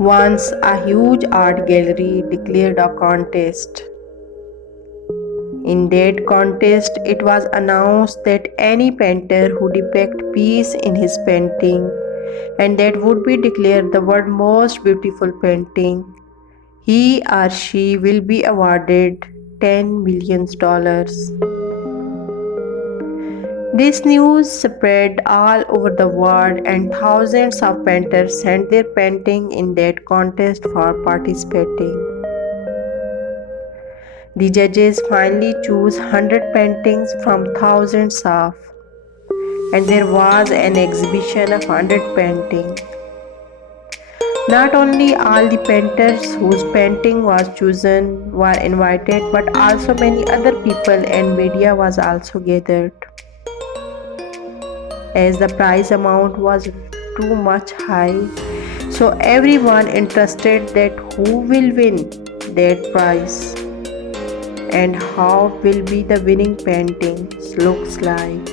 Once a huge art gallery declared a contest. In that contest, it was announced that any painter who depicts peace in his painting and that would be declared the world's most beautiful painting, he or she will be awarded $10 million. This news spread all over the world, and thousands of painters sent their painting in that contest for participating. The judges finally chose 100 paintings from thousands of, and there was an exhibition of 100 paintings. Not only all the painters whose painting was chosen were invited, but also many other people and media was also gathered. As the prize amount was too much high, so everyone interested that who will win that prize and how will be the winning paintings looks like.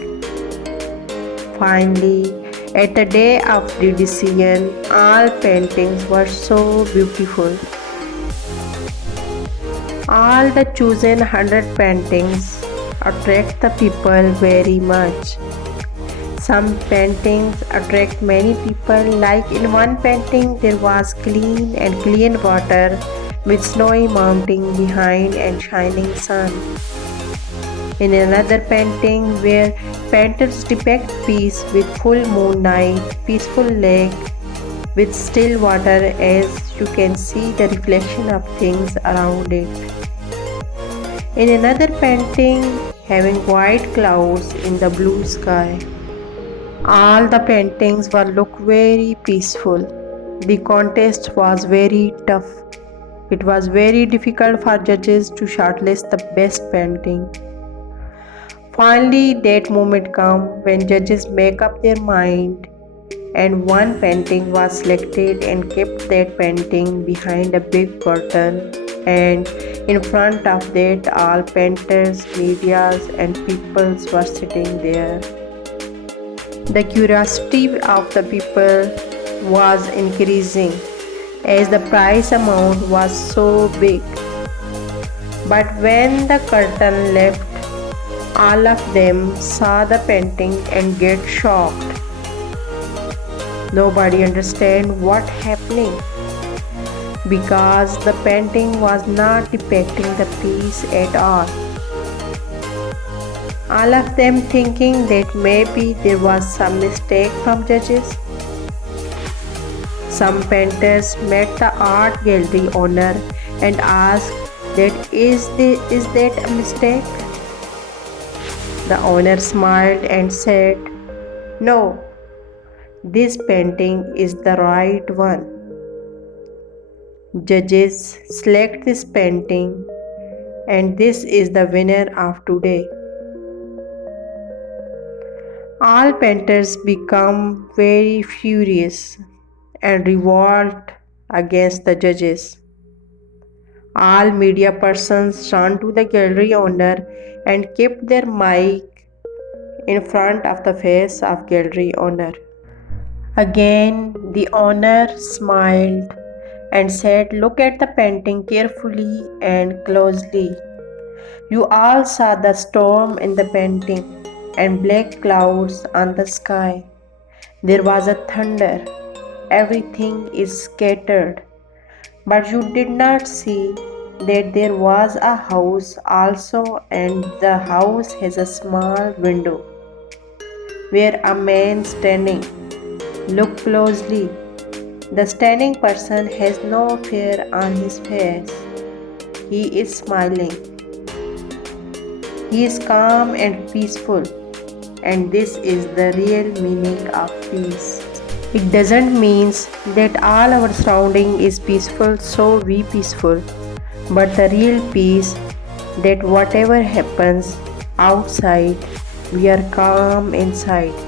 Finally, at the day of the decision, all paintings were so beautiful. All the chosen 100 paintings attract the people very much. Some paintings attract many people, like in one painting there was clean and clear water with snowy mountain behind and shining sun. In another painting where painters depict peace with full moon night, peaceful lake with still water as you can see the reflection of things around it. In another painting having white clouds in the blue sky. All the paintings were look very peaceful. The contest was very tough. It was very difficult for judges to shortlist the best painting. Finally, that moment come when judges make up their mind and one painting was selected and kept that painting behind a big curtain, and in front of that all painters, medias and peoples were sitting there. The curiosity of the people was increasing as the prize amount was so big. But when the curtain left, all of them saw the painting and get shocked. Nobody understand what happening because the painting was not depicting the peace at all. All of them thinking that maybe there was some mistake from judges. Some painters met the art gallery owner and asked that is that a mistake? The owner smiled and said, "No, this painting is the right one. Judges select this painting and this is the winner of today." All painters become very furious and revolt against the judges. All media persons turned to the gallery owner and kept their mic in front of the face of gallery owner. Again, the owner smiled and said, "Look at the painting carefully and closely. You all saw the storm in the painting and black clouds on the sky. There was a thunder. Everything is scattered. But you did not see that there was a house also, and the house has a small window where a man standing. Look closely. The standing person has no fear on his face. He is smiling. He is calm and peaceful, and this is the real meaning of peace. It doesn't mean that all our surrounding is peaceful, so we peaceful, but the real peace that whatever happens outside, we are calm inside.